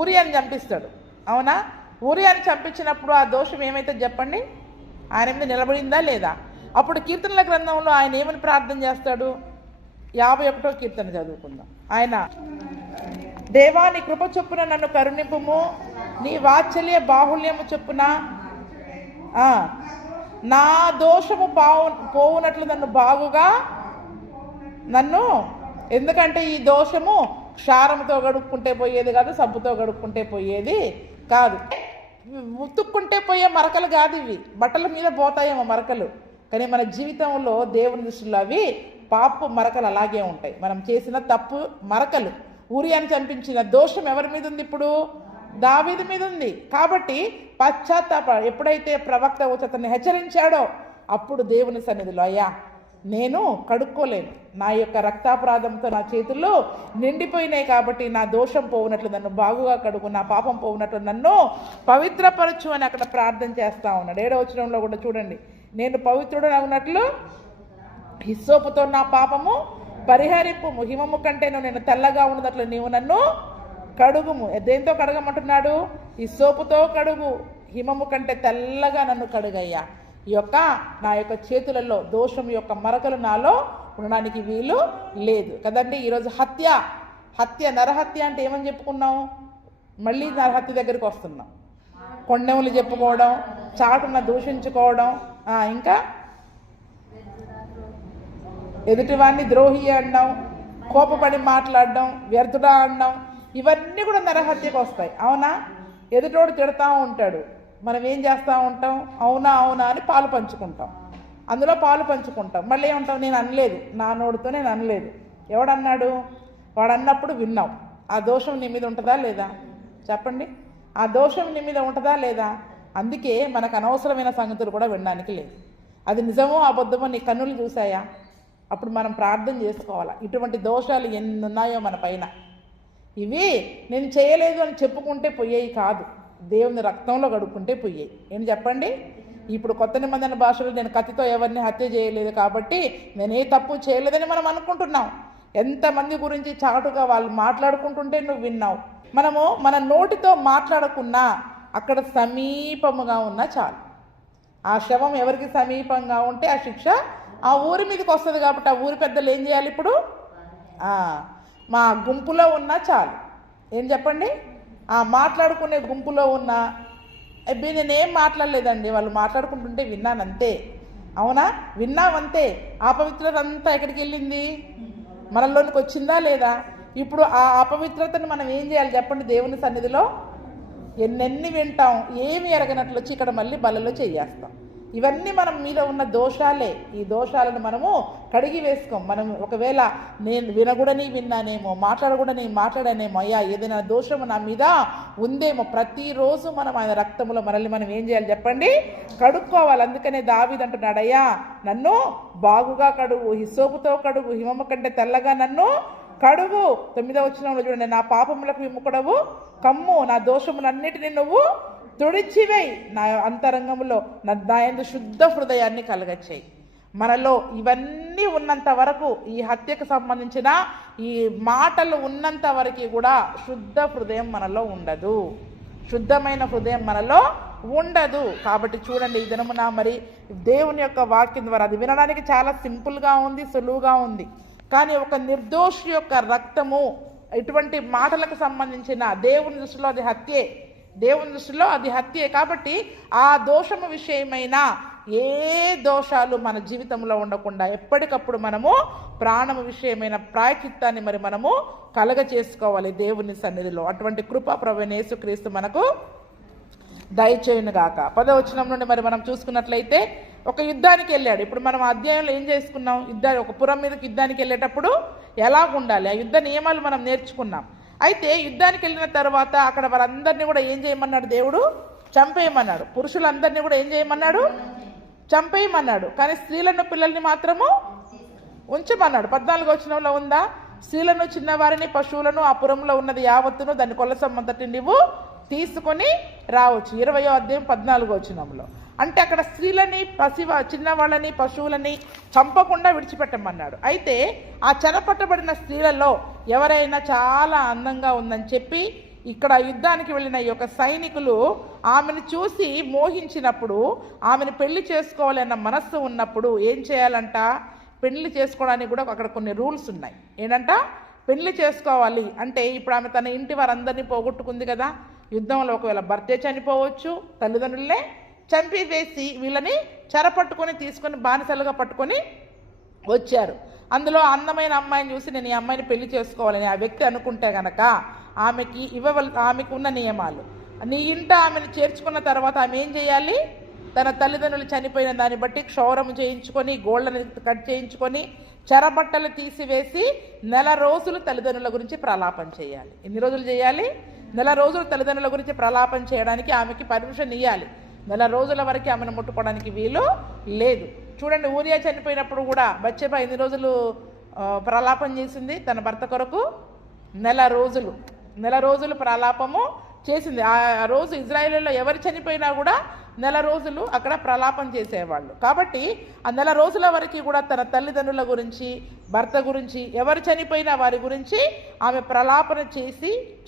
ఊరియాని చంపిస్తాడు, అవునా? ఊరియాని చంపించినప్పుడు ఆ దోషం ఏమైతే చెప్పండి, ఆయన మీద నిలబడిందా లేదా? అప్పుడు కీర్తనల గ్రంథంలో ఆయన ఏమని ప్రార్థన చేస్తాడు? 51వ కీర్తన చదువుకుందాం. ఆయన, దేవా నీ కృప చొప్పున నన్ను కరుణింపుము, నీ వాత్సల్య బాహుల్యము చొప్పున నా దోషము పోవునట్లు నన్ను బాగుగా ఎందుకంటే ఈ దోషము క్షారంతో గడుక్కుంటే పోయేది కాదు, సబ్బుతో గడుక్కుంటే పోయేది కాదు, ఉతుక్కుంటే పోయే మరకలు కాదు ఇవి. బట్టల మీద పోతాయేమో మరకలు, కానీ మన జీవితంలో దేవుని దృష్టిలో అవి పాపు మరకలు అలాగే ఉంటాయి. మనం చేసిన తప్పు మరకలు. ఊరియాని చంపించిన దోషం ఎవరి మీద ఉంది? ఇప్పుడు దావీదు మీద ఉంది. కాబట్టి పశ్చాత్తాప ఎప్పుడైతే ప్రవక్త వచ్చి అతన్ని హెచ్చరించాడో అప్పుడు దేవుని సన్నిధిలో, అయ్యా నేను కడుక్కోలేను, నా యొక్క రక్తాపరాధంతో నా చేతుల్లో నిండిపోయినాయి, కాబట్టి నా దోషం పోవునట్లు నన్ను బాగుగా కడుగు, నా పాపం పోవునట్లు నన్ను పవిత్రపరచు అని అక్కడ ప్రార్థన చేస్తూ ఉన్నాడు. 7వ వచనంలో కూడా చూడండి, నేను పవిత్రుడు అవునట్లు హిస్సోపుతో నా పాపము పరిహరింపు, హిమము కంటేను నేను తెల్లగా ఉన్నట్లు నీవు నన్ను కడుగుము. దేంతో కడగమంటున్నాడు? హిస్సోపుతో కడుగు, హిమము కంటే తెల్లగా నన్ను కడుగయ్యా. ఈ యొక్క నా యొక్క చేతులలో దోషం యొక్క మరకలు నాలో ఉండడానికి వీలు లేదు కదండి. ఈరోజు నరహత్య అంటే ఏమని చెప్పుకున్నాం? మళ్ళీ నరహత్య దగ్గరికి వస్తున్నాం. కొండెములు చెప్పుకోవడం, చాటున దూషించుకోవడం, ఇంకా ఎదుటివాడిని ద్రోహి అనడం, కోపపడి మాట్లాడడం, వ్యర్థుడా అనడం, ఇవన్నీ కూడా నరహత్యకు వస్తాయి, అవునా? ఎదుటోడు తిడతా ఉంటాడు, మనం ఏం చేస్తూ ఉంటాం? అవునా అవునా అని పాలు పంచుకుంటాం, అందులో పాలు పంచుకుంటాం. మళ్ళీ ఏమంటాం? నేను అనలేదు, నా నోటితో నేను అనలేదు. ఎవడన్నాడు? వాడు అన్నప్పుడు విన్నాం. ఆ దోషం నీ మీద ఉంటుందా లేదా? చెప్పండి, ఆ దోషం నీ మీద ఉంటుందా లేదా? అందుకే మనకు అనవసరమైన సంగతులు కూడా వినడానికి లేదు. అది నిజమో అబద్ధమో నీ కన్నులు చూసాయా? అప్పుడు మనం ప్రార్థన చేసుకోవాలా. ఇటువంటి దోషాలు ఎన్ని ఉన్నాయో మన పైన, ఇవి నేను చేయలేదు అని చెప్పుకుంటే పోయేవి కాదు, దేవుని రక్తంలో గడుపుకుంటే పోయాయి. ఏం చెప్పండి? ఇప్పుడు కొత్త నిబంధన భాషలో నేను కత్తితో ఎవరిని హత్య చేయలేదు కాబట్టి నేనే తప్పు చేయలేదని మనం అనుకుంటున్నాం. ఎంతమంది గురించి చాటుగా వాళ్ళు మాట్లాడుకుంటుంటే నువ్వు విన్నావు. మనము మన నోటితో మాట్లాడకున్నా అక్కడ సమీపముగా ఉన్నా చాలు. ఆ శవం ఎవరికి సమీపంగా ఉంటే ఆ శిక్ష ఆ ఊరి మీదకి వస్తుంది. కాబట్టి ఆ ఊరి పెద్దలు ఏం చేయాలి? ఇప్పుడు మా గుంపులో ఉన్నా చాలు. ఏం చెప్పండి? మాట్లాడుకునే గుంపులో ఉన్నా నేనేం మాట్లాడలేదండి, వాళ్ళు మాట్లాడుకుంటుంటే విన్నానంతే. అవునా? విన్నామంతే. ఆ పవిత్రత అంతా ఎక్కడికి వెళ్ళింది? మనలోనికి వచ్చిందా లేదా? ఇప్పుడు ఆ అపవిత్రతను మనం ఏం చేయాలి చెప్పండి? దేవుని సన్నిధిలో ఎన్నెన్ని వింటాం, ఏమి ఎరగనట్లు వచ్చి ఇక్కడ మళ్ళీ బలలో చేయేస్తాం. ఇవన్నీ మనం మీద ఉన్న దోషాలే. ఈ దోషాలను మనము కడిగి వేసుకోం. మనం ఒకవేళ నేను వినకూడని విన్నానేమో, మాట్లాడకూడని మాట్లాడానేమో, అయ్యా ఏదైనా దోషము నా మీద ఉందేమో, ప్రతిరోజు మనం ఆయన రక్తములో మనల్ని మనం ఏం చేయాలి చెప్పండి? కడుక్కోవాలి. అందుకనే దావీదు అంటున్నాడు, అయ్యా నన్ను బాగుగా కడుగు, హిస్సోపుతో కడుగు, హిమము కంటే తెల్లగా నన్ను కడుగు. 9వ వచనంలో చూడండి, నా పాపములకు విముకుడవు కమ్ము, నా దోషములన్నిటిని నువ్వు తుడిచివేయి, నా అంతరంగంలో నా యందు శుద్ధ హృదయాన్ని కలగచేయి. మనలో ఇవన్నీ ఉన్నంత వరకు, ఈ హత్యకు సంబంధించిన ఈ మాటలు ఉన్నంత వరకు కూడా శుద్ధ హృదయం మనలో ఉండదు, శుద్ధమైన హృదయం మనలో ఉండదు. కాబట్టి చూడండి, ఈ దినమున మరి దేవుని యొక్క వాక్యం ద్వారా, అది వినడానికి చాలా సింపుల్గా ఉంది, సులువుగా ఉంది, కానీ ఒక నిర్దోషి యొక్క రక్తము, ఇటువంటి మాటలకు సంబంధించిన దేవుని దృష్టిలో అది హత్యే, దేవుని దృష్టిలో అది హత్యే. కాబట్టి ఆ దోషము విషయమైన ఏ దోషాలు మన జీవితంలో ఉండకుండా ఎప్పటికప్పుడు మనము ప్రాణము విషయమైన ప్రాయచిత్తాన్ని మరి మనము కలగ చేసుకోవాలి దేవుని సన్నిధిలో. అటువంటి కృప ప్రభువైన యేసుక్రీస్తు మనకు దయచేయునుగాక. 10వ వచనం నుండి మరి మనం చూసుకున్నట్లయితే, ఒక యుద్ధానికి వెళ్ళాడు. ఇప్పుడు మనం అధ్యాయంలో ఏం చేసుకున్నాం? ఒక పురం మీదకి యుద్ధానికి వెళ్ళేటప్పుడు ఎలా ఉండాలి, ఆ యుద్ధ నియమాలు మనం నేర్చుకున్నాం. అయితే యుద్ధానికి వెళ్ళిన తర్వాత అక్కడ వారందరినీ కూడా ఏం చేయమన్నాడు? దేవుడు చంపేయమన్నాడు. పురుషులందరినీ కూడా ఏం చేయమన్నాడు? చంపేయమన్నాడు. కానీ స్త్రీలను, పిల్లల్ని మాత్రము ఉంచమన్నాడు. 14వ వచనంలో ఉందా? స్త్రీలను, చిన్నవారిని, పశువులను, ఆ పురంలో ఉన్నది యావత్తును, దాని కొలసమంతటి నువ్వు తీసుకొని రావచ్చు. 20వ అధ్యాయం 14వ వచనంలో. అంటే అక్కడ స్త్రీలని, చిన్నవాళ్ళని, పశువులని చంపకుండా విడిచిపెట్టమన్నాడు. అయితే ఆ చెరపట్టబడిన స్త్రీలలో ఎవరైనా చాలా అందంగా ఉందని చెప్పి ఇక్కడ యుద్ధానికి వెళ్ళిన ఈ యొక్క సైనికులు ఆమెను చూసి మోహించినప్పుడు, ఆమెను పెళ్లి చేసుకోవాలన్న మనస్సు ఉన్నప్పుడు ఏం చేయాలంట? పెళ్లి చేసుకోవడానికి కూడా అక్కడ కొన్ని రూల్స్ ఉన్నాయి. ఏంటంట? పెళ్లి చేసుకోవాలి అంటే, ఇప్పుడు ఆమె తన ఇంటి వారందరినీ పోగొట్టుకుంది కదా, యుద్ధంలో ఒకవేళ భర్తే చనిపోవచ్చు, తల్లిదండ్రులనే చంపివేసి వీళ్ళని చెరపట్టుకొని తీసుకొని బానిసలుగా పట్టుకొని వచ్చారు. అందులో అందమైన అమ్మాయిని చూసి నేను ఈ అమ్మాయిని పెళ్లి చేసుకోవాలని ఆ వ్యక్తి అనుకుంటే గనక ఆమెకు ఉన్న నియమాలు, నీ ఇంట ఆమెను చేర్చుకున్న తర్వాత ఆమె ఏం చేయాలి? తన తల్లిదండ్రులు చనిపోయిన దాన్ని బట్టి క్షౌరము చేయించుకొని, గోళ్ళని కట్ చేయించుకొని, చెరబట్టలు తీసివేసి నెల రోజులు తల్లిదండ్రుల గురించి ప్రలాపం చేయాలి. ఎన్ని రోజులు చేయాలి? నెల రోజులు తల్లిదండ్రుల గురించి ప్రలాపం చేయడానికి ఆమెకి పర్మిషన్ ఇవ్వాలి. నెల రోజుల వరకు ఆమెను ముట్టుకోవడానికి వీలు లేదు. చూడండి, ఊరియా చనిపోయినప్పుడు కూడా బత్షెబ ఎన్ని రోజులు ప్రలాపం చేసింది తన భర్త కొరకు? నెల రోజులు ప్రలాపము చేసింది. ఆ రోజు ఇజ్రాయేలులో ఎవరు చనిపోయినా కూడా నెల రోజులు అక్కడ ప్రలాపం చేసేవాళ్ళు. కాబట్టి ఆ నెల రోజుల వరకు కూడా తన తల్లిదండ్రుల గురించి, భర్త గురించి, ఎవరు చనిపోయినా వారి గురించి ఆమె ప్రలాపన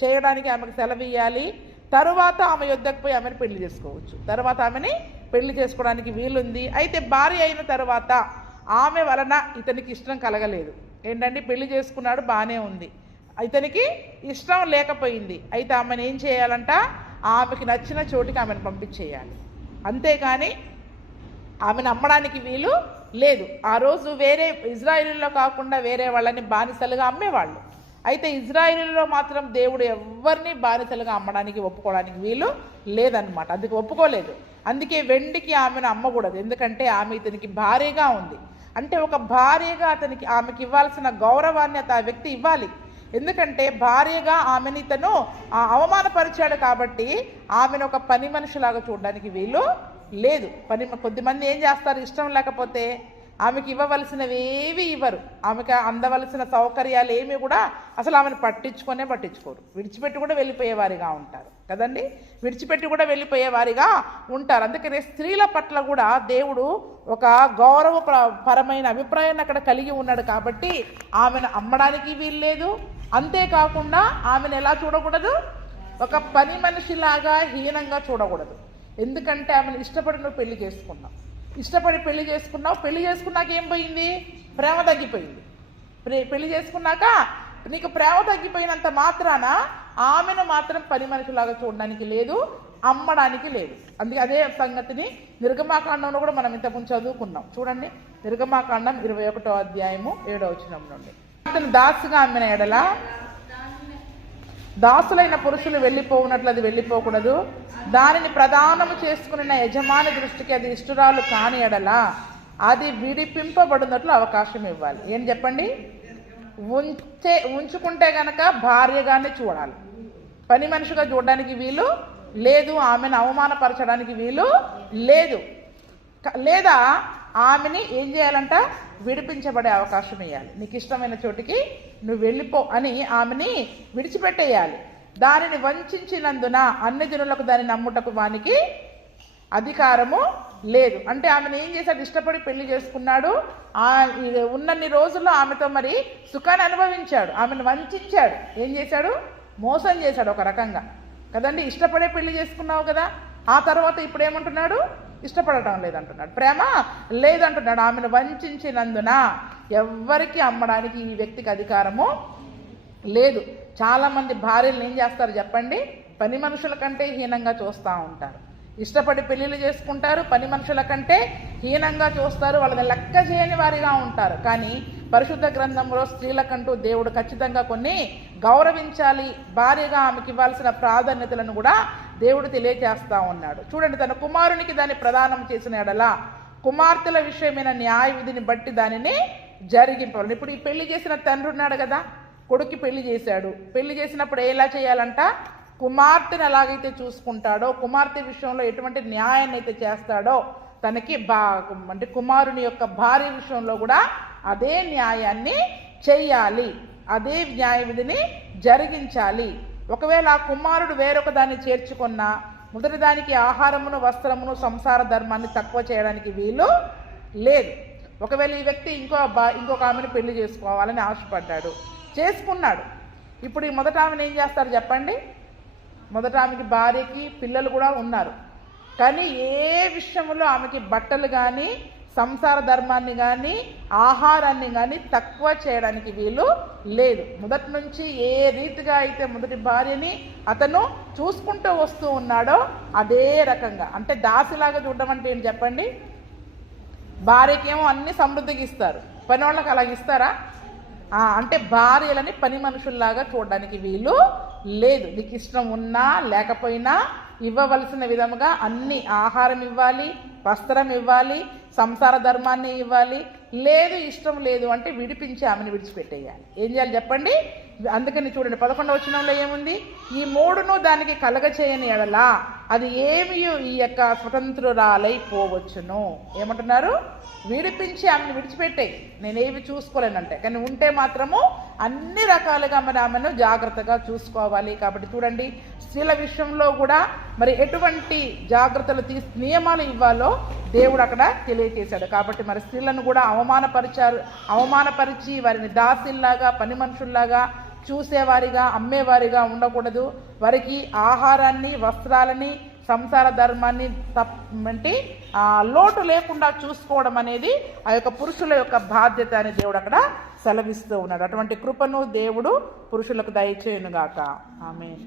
చేయడానికి ఆమెకు సెలవు ఇవ్వాలి. తరువాత ఆమె యుద్ధకు పోయి ఆమెను పెళ్లి చేసుకోవచ్చు. తర్వాత ఆమెని పెళ్లి చేసుకోవడానికి వీలుంది. అయితే భార్య అయిన తర్వాత ఆమె వలన ఇతనికి ఇష్టం కలగలేదు. ఏంటంటే పెళ్లి చేసుకున్నాడు, బాగానే ఉంది, ఇతనికి ఇష్టం లేకపోయింది. అయితే ఆమెను ఏం చేయాలంట? ఆమెకి నచ్చిన చోటికి ఆమెను పంపించేయాలి. అంతేకాని ఆమెను అమ్మడానికి వీలు లేదు. ఆ రోజు వేరే ఇజ్రాయిలీలో కాకుండా వేరే వాళ్ళని బానిసలుగా అమ్మేవాళ్ళు. అయితే ఇజ్రాయిలీలో మాత్రం దేవుడు ఎవరిని బానిసలుగా అమ్మడానికి ఒప్పుకోవడానికి వీలు లేదన్నమాట. అందుకే ఒప్పుకోలేదు. అందుకే వెండికి ఆమెను అమ్మకూడదు. ఎందుకంటే ఆమె ఇతనికి భార్యగా ఉంది. అంటే ఒక భార్యగా ఆమెకి ఇవ్వాల్సిన గౌరవాన్ని ఆ వ్యక్తి ఇవ్వాలి. ఎందుకంటే భార్యగా ఆమెని ఇతను అవమానపరిచాడు కాబట్టి ఆమెను ఒక పని మనిషిలాగా చూడడానికి వీలు లేదు. కొద్దిమంది ఏం చేస్తారు? ఇష్టం లేకపోతే ఆమెకి ఇవ్వవలసినవి ఏవి ఇవ్వరు, ఆమెకి అందవలసిన సౌకర్యాలు ఏమి కూడా అసలు ఆమెను పట్టించుకోరు. విడిచిపెట్టి కూడా వెళ్ళిపోయేవారిగా ఉంటారు కదండి, విడిచిపెట్టి కూడా వెళ్ళిపోయేవారిగా ఉంటారు. అందుకనే స్త్రీల పట్ల కూడా దేవుడు ఒక గౌరవపరమైన అభిప్రాయాన్ని అక్కడ కలిగి ఉన్నాడు. కాబట్టి ఆమెను అమ్మడానికి వీలు లేదు. అంతేకాకుండా ఆమెను ఎలా చూడకూడదు? ఒక పని మనిషిలాగా హీనంగా చూడకూడదు. ఎందుకంటే ఆమెను ఇష్టపడి నువ్వు పెళ్లి చేసుకున్నావు, పెళ్లి చేసుకున్నాక ఏం పోయింది? ప్రేమ తగ్గిపోయింది. పెళ్లి చేసుకున్నాక నీకు ప్రేమ తగ్గిపోయినంత మాత్రాన ఆమెను మాత్రం పని మనిషిలాగా చూడడానికి లేదు, అమ్మడానికి లేదు. అందుకే అదే సంగతిని నిర్గమాకాండంలో కూడా మనం ఇంతకుముందు చదువుకున్నాం. చూడండి, నిర్గమాకాండం 21వ అధ్యాయము 7వ వచనం నుండి. అతను దాసుగా అమ్మిన ఎడల దాసులైన పురుషులు వెళ్ళిపోవునట్లు అది వెళ్ళిపోకూడదు. దానిని ప్రదానము చేసుకున్న యజమాని దృష్టికి అది ఇష్టురాలు కాని ఎడల అది విడిపింపబడినట్లు అవకాశం ఇవ్వాలి. ఏం చెప్పండి? ఉంచుకుంటే గనక భార్యగానే చూడాలి, పని మనిషిగా చూడడానికి వీలు లేదు, ఆమెను అవమానపరచడానికి వీలు లేదు. లేదా ఆమెని ఏం చేయాలంట? విడిపించబడే అవకాశం ఇవ్వాలి. నీకు ఇష్టమైన చోటికి నువ్వు వెళ్ళిపో అని ఆమెని విడిచిపెట్టేయాలి. దానిని వంచినందున అన్ని జనులకు దాన్ని నమ్ముటకు వానికి అధికారము లేదు. అంటే ఆమెను ఏం చేశాడు? ఇష్టపడి పెళ్లి చేసుకున్నాడు. ఉన్నన్ని రోజుల్లో ఆమెతో మరి సుఖాన్ని అనుభవించాడు, ఆమెను వంచాడు. ఏం చేశాడు? మోసం చేశాడు ఒక రకంగా కదండి. ఇష్టపడే పెళ్లి చేసుకున్నావు కదా, ఆ తర్వాత ఇప్పుడు ఏమంటున్నాడు? ఇష్టపడటం లేదంటున్నాడు, ప్రేమ లేదంటున్నాడు. ఆమెను వంచినందున ఎవ్వరికి అమ్మడానికి ఈ వ్యక్తికి అధికారము లేదు. చాలామంది భార్యలు ఏం చేస్తారు చెప్పండి? పని మనుషుల కంటే హీనంగా చూస్తూ ఉంటారు. ఇష్టపడి పెళ్ళిళ్ళు చేసుకుంటారు, పని మనుషుల కంటే హీనంగా చూస్తారు, వాళ్ళని లెక్క చేయని వారిగా ఉంటారు. కానీ పరిశుద్ధ గ్రంథంలో స్త్రీలకంటూ దేవుడు ఖచ్చితంగా కొన్ని గౌరవించాలి, భార్యగా ఆమెకి ఇవ్వాల్సిన ప్రాధాన్యతలను కూడా దేవుడు తెలియజేస్తూ ఉన్నాడు. చూడండి, తన కుమారునికి దాన్ని ప్రదానం చేసిన ఎడల కుమార్తెల విషయమైన న్యాయ విధిని బట్టి దానిని జరిగింపవాలి. ఇప్పుడు ఈ పెళ్లి చేసిన తండ్రి ఉన్నాడు కదా, కొడుక్కి పెళ్లి చేశాడు. పెళ్లి చేసినప్పుడు ఎలా చేయాలంట? కుమార్తెను ఎలాగైతే చూసుకుంటాడో, కుమార్తె విషయంలో ఎటువంటి న్యాయాన్ని అయితే చేస్తాడో, తనకి అంటే కుమారుని యొక్క భార్య విషయంలో కూడా అదే న్యాయాన్ని చెయ్యాలి, అదే న్యాయ విధిని జరిగించాలి. ఒకవేళ ఆ కుమారుడు వేరొక దాన్ని చేర్చుకున్నా మొదటి దానికి ఆహారమును, వస్త్రమును, సంసార ధర్మాన్ని తక్కువ చేయడానికి వీలు లేదు. ఒకవేళ ఈ వ్యక్తి ఇంకొక ఆమెను పెళ్లి చేసుకోవాలని ఆశపడ్డాడు, చేసుకున్నాడు. ఇప్పుడు ఈ మొదట ఆమెను ఏం చేస్తారు చెప్పండి? మొదట ఆమెకి భార్యకి పిల్లలు కూడా ఉన్నారు, కానీ ఏ విషయంలో ఆమెకి బట్టలు కానీ, సంసార ధర్మాన్ని కానీ, ఆహారాన్ని కానీ తక్కువ చేయడానికి వీలు లేదు. మొదటి నుంచి ఏ రీతిగా అయితే మొదటి భార్యని అతను చూసుకుంటూ వస్తూ ఉన్నాడో అదే రకంగా, అంటే దాసిలాగా చూడడం అంటే ఏంటి చెప్పండి? భార్యకేమో అన్ని సమృద్ధికి ఇస్తారు, పని వాళ్ళకి అలాగ ఇస్తారా? అంటే భార్యలని పని మనుషుల్లాగా చూడడానికి వీలు లేదు. నీకు ఇష్టం ఉన్నా లేకపోయినా ఇవ్వవలసిన విధముగా అన్ని ఆహారం ఇవ్వాలి, వస్త్రం ఇవ్వాలి, సంసార ధర్మాన్ని ఇవ్వాలి. లేదు, ఇష్టం లేదు అంటే విడిపించి ఆమెను విడిచిపెట్టేయాలి. ఏం చేయాలి చెప్పండి? అందుకని చూడండి 11వ వచనంలో ఏముంది? ఈ మూడును దానికి కలగచేయని ఎడలా అది ఏమి ఈ యొక్క స్వతంత్రురాలై పోవచ్చును. ఏమంటున్నారు? విడిపించి ఆమెను విడిచిపెట్టే, నేనేవి చూసుకోలేనంటే. కానీ ఉంటే మాత్రము అన్ని రకాలుగా మరి ఆమెను జాగ్రత్తగా చూసుకోవాలి. కాబట్టి చూడండి, స్త్రీల విషయంలో కూడా మరి ఎటువంటి జాగ్రత్తలు నియమాలు ఇవ్వాలో దేవుడు అక్కడ తెలియజేశాడు. కాబట్టి మరి స్త్రీలను కూడా అవమానపరిచి వారిని దాసిల్లాగా, పని మనుషుల్లాగా చూసేవారిగా, అమ్మేవారిగా ఉండకూడదు. వారికి ఆహారాన్ని, వస్త్రాలని, సంసార ధర్మాన్ని లోటు లేకుండా చూసుకోవడం అనేది ఆ యొక్క పురుషుల యొక్క బాధ్యత అని దేవుడు అక్కడ సెలవిస్తూ ఉన్నాడు. అటువంటి కృపను దేవుడు పురుషులకు దయచేయునుగాక. ఆమేన్.